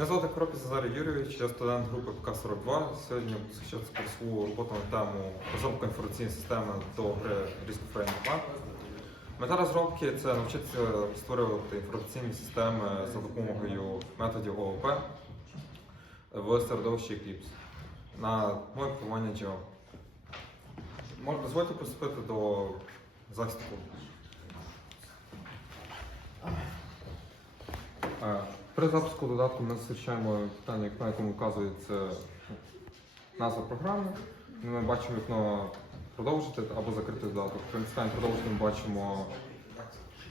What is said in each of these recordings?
Мене звати Кропіс Назарій Юрійович, я студент групи ПК-42. Сьогодні захищати свою роботу на тему розробка інформаційної системи до гри Risk Rain Мета розробки це навчитися створювати інформаційні системи за допомогою методів ООП в середовищі Eclipse на моє програмування Java. Можна дозвольте приступити до захисту. Е, При запуску додатку ми зустрічаємо питання, на якому вказується назва програми. Ми бачимо вікно продовжити або закрити додаток. При натисканні продовжити ми бачимо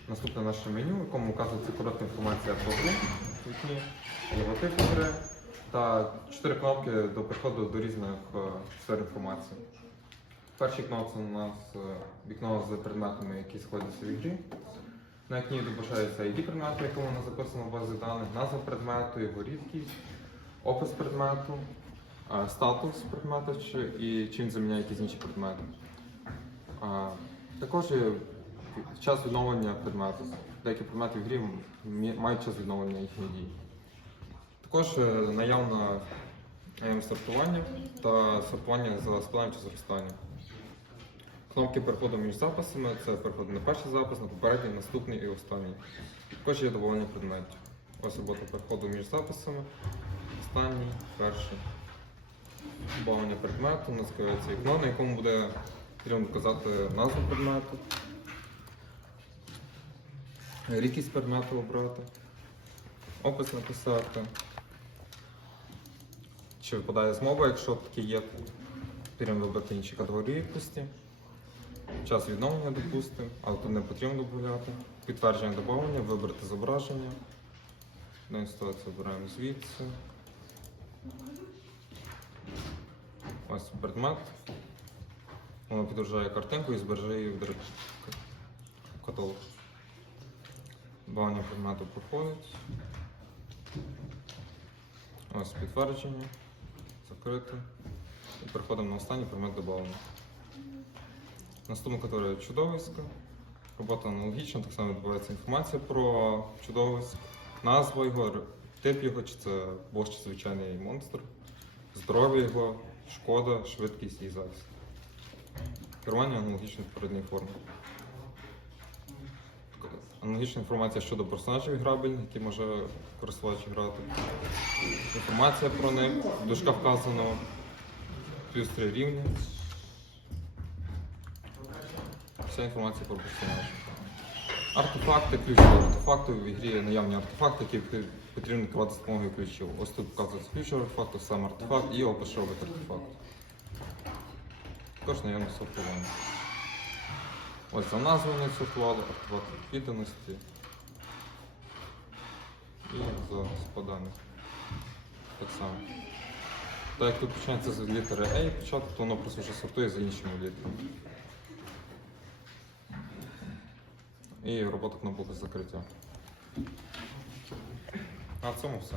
наступне наше меню, в якому вказується коротка інформація про гру вікні, логотип гри та чотири кнопки до переходу до різних е, сфер інформації. Перший кнопка це у нас е, вікно з предметами, які сходяться в ігрі. На вікні відображається ID предмету, якому вона записана в базі даних, назва предмету, його рідкість, опис предмету, статус предмету і чим заміняє якісь інші предмети. Також є час відновлення предмету. Деякі предмети в грі мають час відновлення їхньої дії. Також е, наявне сортування та сортування за складанням чи зростанням. Кнопки переходу між записами це переход на перший запис, на попередній, наступний і останній. Також є додавання предметів. Ось робота переходу між записами. Останній, перший. Додавання предмету, у нас з'являється вікно, на якому буде потрібно вказати назву предмету. Рідкість предмету обрати. Опис написати. Чи випадає змова, якщо таке є, потрібно вибрати інші категорії рідкості. Час відновлення допустимо, але тут не потрібно додати. Підтвердження додавання, вибрати зображення. Дану ситуацію обираємо звідси. Ось предмет. Воно підтверджує картинку і збереже її в каталог. Додавання предмету проходить. Ось підтвердження. Закрите. І переходимо на останній предмет додавання. Наступна категорія чудовиська. Робота аналогічна, так само відбувається інформація про чудовисько, назва його, тип його, чи це бос, чи звичайний монстр, здоров'я його, шкода, швидкість і захист. Керування аналогічно передній форми. Аналогічна інформація щодо персонажів грабельних, які може користувач грати. Інформація про них, в дужках вказано плюс 3 рівні. Вся інформація про персонажа. Артефакти, ключові. Артефакти в ігрі наявні артефакти, які потрібно керувати з допомогою ключів. Ось тут вказується ключовий артефакт, сам артефакт і опис артефакт. Також наявне сортування. Ось за назвою не сортували, артефакт відданості. І за складання. Так само. Так як тут починається з літери A початку, то воно просто вже сортує за іншими літерами. І робота кнопку закриття. На цьому все.